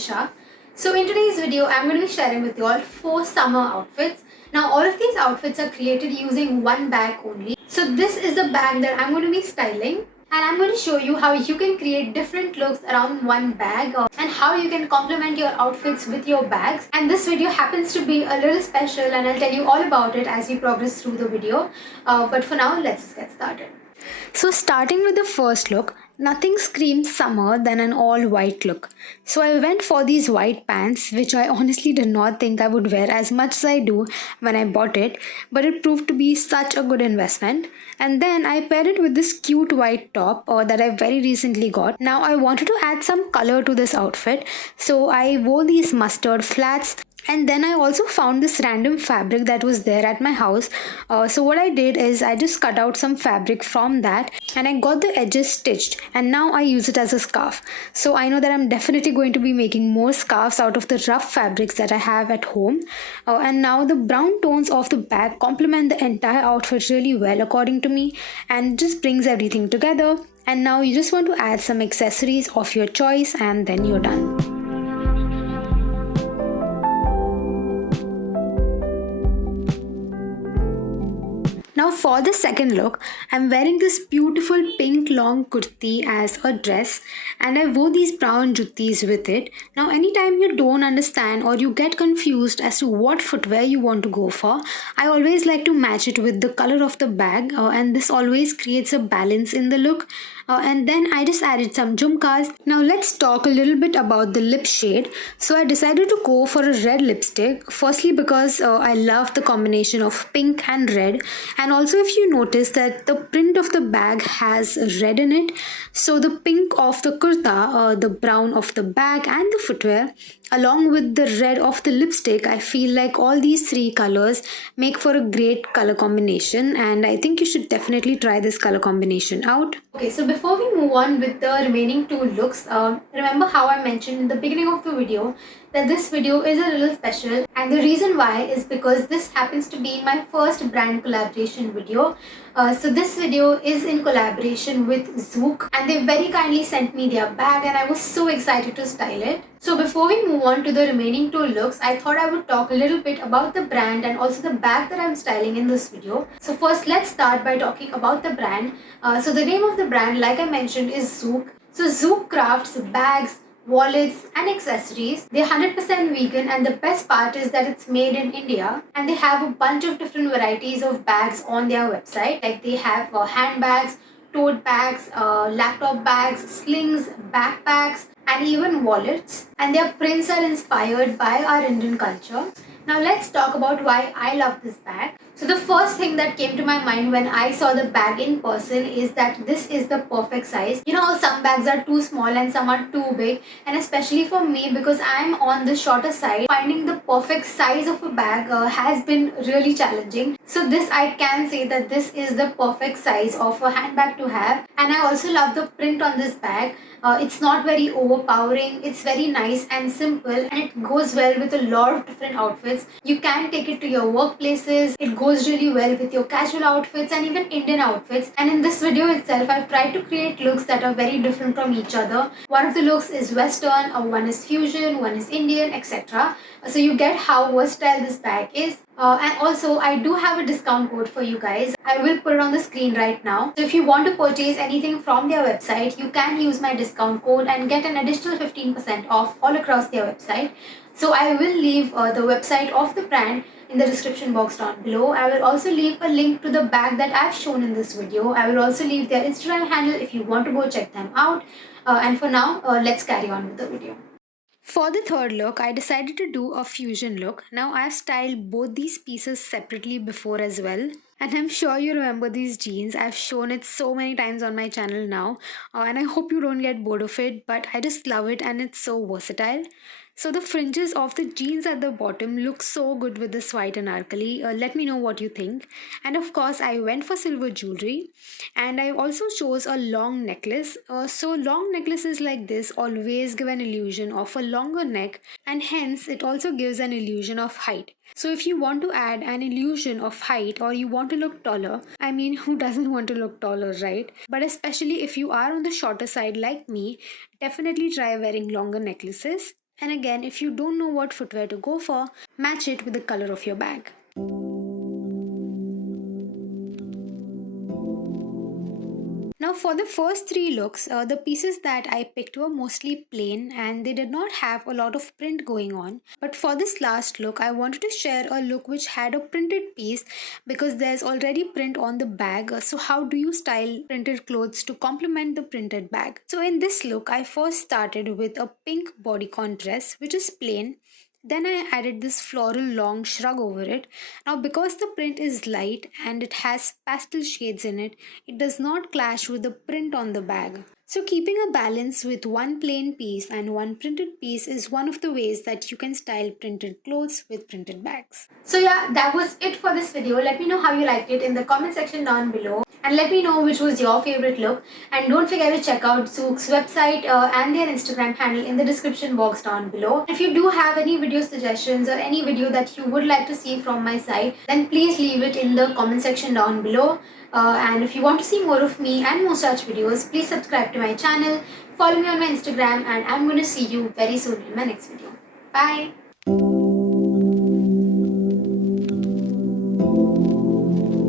Disha. So in today's video, I'm going to be sharing with you all 4 summer outfits. Now all of these outfits are created using one bag only. So this is the bag that I'm going to be styling. And I'm going to show you how you can create different looks around one bag and how you can complement your outfits with your bags. And this video happens to be a little special and I'll tell you all about it as we progress through the video. But for now, let's just get started. So starting with the first look, nothing screams summer than an all white look. So I went for these white pants, which I honestly did not think I would wear as much as I do when I bought it, but it proved to be such a good investment. And then I paired it with this cute white top that I very recently got. Now I wanted to add some color to this outfit, so I wore these mustard flats. And then I also found this random fabric that was there at my house. So what I did is I just cut out some fabric from that and I got the edges stitched, and now I use it as a scarf. So I know that I'm definitely going to be making more scarves out of the rough fabrics that I have at home. And now the brown tones of the bag complement the entire outfit really well according to me, and just brings everything together. And now you just want to add some accessories of your choice and then you're done. Now for the second look, I'm wearing this beautiful pink long kurti as a dress, and I wore these brown juttis with it. Now anytime you don't understand or you get confused as to what footwear you want to go for, I always like to match it with the color of the bag, and this always creates a balance in the look. And then I just added some jhumkas. Now let's talk a little bit about the lip shade. So I decided to go for a red lipstick, firstly because I love the combination of pink and red, and also if you notice that the print of the bag has red in it, so the pink of the kurta, the brown of the bag and the footwear, along with the red of the lipstick, I feel like all these 3 colors make for a great color combination, and I think you should definitely try this color combination out. Okay, so before we move on with the remaining 2 looks, remember how I mentioned in the beginning of the video that this video is a little special, and the reason why is because this happens to be my first brand collaboration video. So this video is in collaboration with Zook, and they very kindly sent me their bag and I was so excited to style it. So before we move on to the remaining 2 looks, I thought I would talk a little bit about the brand and also the bag that I'm styling in this video. So first let's start by talking about the brand. So the name of the brand, like I mentioned, is Zook. So Zook crafts bags, wallets and accessories. They're 100% vegan, and the best part is that it's made in India, and they have a bunch of different varieties of bags on their website. Like they have handbags, tote bags, laptop bags, slings, backpacks and even wallets, and their prints are inspired by our Indian culture. Now let's talk about why I love this bag. So the first thing that came to my mind when I saw the bag in person is that this is the perfect size. You know how some bags are too small and some are too big, and especially for me, because I'm on the shorter side, finding the perfect size of a bag has been really challenging. So this, I can say that this is the perfect size of a handbag to have. And I also love the print on this bag. It's not very overpowering, it's very nice and simple, and it goes well with a lot of different outfits. You can take it to your workplaces, it goes really well with your casual outfits and even Indian outfits. And in this video itself, I've tried to create looks that are very different from each other. One of the looks is Western, one is fusion, one is Indian, etc. So you get how versatile this bag is. And also I do have a discount code for you guys. I will put it on the screen right now. So if you want to purchase anything from their website, you can use my discount code and get an additional 15% off all across their website. So I will leave the website of the brand in the description box down below. I will also leave a link to the bag that I've shown in this video. I will also leave their Instagram handle if you want to go check them out. And for now, let's carry on with the video. For the third look, I decided to do a fusion look. Now I've styled both these pieces separately before as well. And I'm sure you remember these jeans. I've shown it so many times on my channel now. And I hope you don't get bored of it, but I just love it and it's so versatile. So the fringes of the jeans at the bottom look so good with this white anarkali. Let me know what you think. And of course, I went for silver jewelry, and I also chose a long necklace. So long necklaces like this always give an illusion of a longer neck, and hence it also gives an illusion of height. So if you want to add an illusion of height or you want to look taller, I mean, who doesn't want to look taller, right? But especially if you are on the shorter side like me, definitely try wearing longer necklaces. And again, if you don't know what footwear to go for, match it with the color of your bag. Now for the first three looks, the pieces that I picked were mostly plain and they did not have a lot of print going on. But for this last look, I wanted to share a look which had a printed piece because there's already print on the bag. So how do you style printed clothes to complement the printed bag? So in this look, I first started with a pink bodycon dress which is plain. Then I added this floral long shrug over it. Now, because the print is light and it has pastel shades in it, it does not clash with the print on the bag. So, keeping a balance with one plain piece and one printed piece is one of the ways that you can style printed clothes with printed bags. So, yeah, that was it for this video. Let me know how you liked it in the comment section down below. And let me know which was your favorite look. And don't forget to check out Zook's website and their Instagram handle in the description box down below. If you do have any video suggestions or any video that you would like to see from my side, then please leave it in the comment section down below. And if you want to see more of me and more such videos, please subscribe to my channel, follow me on my Instagram, and I'm going to see you very soon in my next video. Bye!